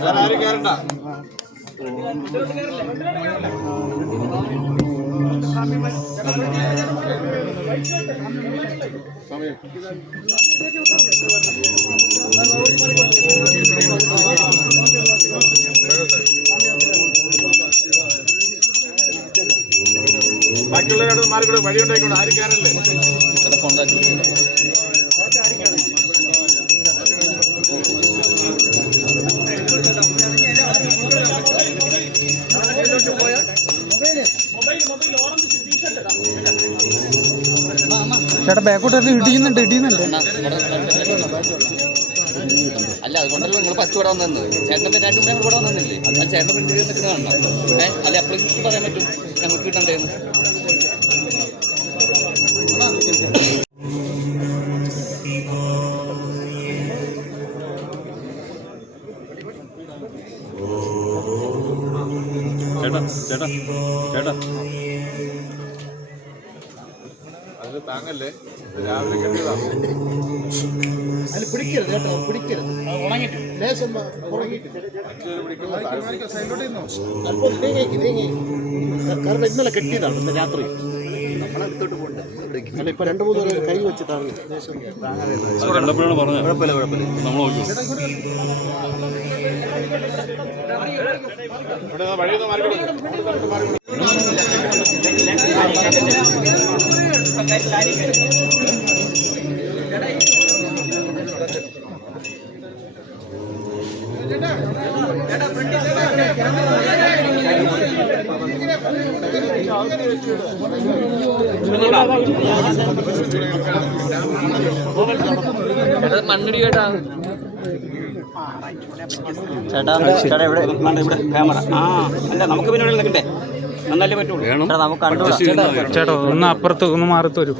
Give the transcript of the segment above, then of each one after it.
വേറെ ആരും കയറണ്ട ബാക്കിയുള്ളവരോട് മാറിക്കൂടെ വഴി ഉണ്ടായിക്കൂടെ ആരും കയറല്ലേ ചേട്ടാ ബാക്കോട്ട് ഇടിക്കുന്നുണ്ട് ഇടിക്കുന്നുണ്ട് അല്ല അതുകൊണ്ടല്ലോ നിങ്ങൾ ഫസ്റ്റ് ഇവിടെ വന്നത്? ചേട്ടന്റെ രണ്ടു ഞങ്ങൾ ഇവിടെ വന്നില്ലേ? ആ ചേട്ടന്റെ ഫ്രണ്ട് നിൽക്കുന്ന കാണണം ഏഹ് അല്ല എപ്പോഴും പറയാൻ പറ്റും ഞങ്ങൾക്ക് കിട്ടണ്ടേന്ന്. ചേട്ടാ ചേട്ടാ ചേട്ടാ. താങ്ങല്ലേ? രാവിലെ കെട്ടിയതാണ് അതിൽ പിടിക്കരുത് കേട്ടോ പിടിക്കരുത്. ലേശം അല്പം തേങ്ങയ്ക്ക് കാരണം ഇന്നലെ കെട്ടിയതാണ് ഇന്ന് രാത്രി. അല്ല ഇപ്പൊ രണ്ടു മൂന്ന് കൈ ലേശം കുഴപ്പമില്ല കുഴപ്പമില്ല വഴി മാറിക്കൂടെ മണ്ണിടി കേട്ടാ ചേട്ടാ ചേട്ടാ ഇവിടെ ഇവിടെ ക്യാമറ ആ അല്ല നമുക്ക് പിന്നെ ഇവിടെ നിൽക്കണ്ടേ? നന്നല്ലേ പറ്റുള്ളൂ. ചേട്ടാ നമുക്ക് കണ്ടുകൂടാ ചേട്ടോ ഒന്ന് അപ്പുറത്ത് ഒന്ന് മാറത്ത് വരൂ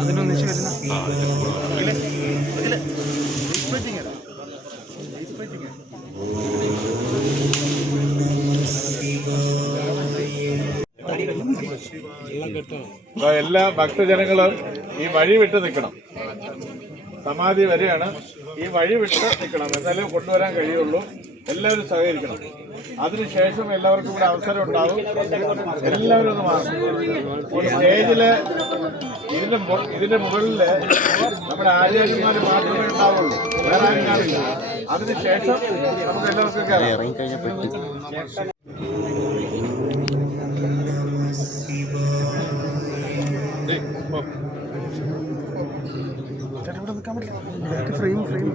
അതിനൊന്നിച്ച് വരുന്ന. എല്ലാ ഭക്തജനങ്ങളും ഈ വഴി വിട്ട് നിൽക്കണം. സമാധി വരെയാണ് ഈ വഴി വിട്ട് നിൽക്കണം. എന്നാലും കൊണ്ടുവരാൻ കഴിയുള്ളൂ. എല്ലാവരും സഹകരിക്കണം. അതിനുശേഷം എല്ലാവർക്കും കൂടെ അവസരം ഉണ്ടാവും. എല്ലാവരും ഒന്ന് മാറും. സ്റ്റേജിൽ ഇതിന്റെ ഇതിന്റെ മുകളിൽ നമ്മുടെ ആചാര്യന്മാർ മാത്രമേ ഉണ്ടാവുള്ളൂ. വേറെ ആരും കാണില്ല. അതിനുശേഷം നമുക്ക് എല്ലാവർക്കും കയറാം ഇവിടെ ഫ്രെയിം ഫ്രെയിം.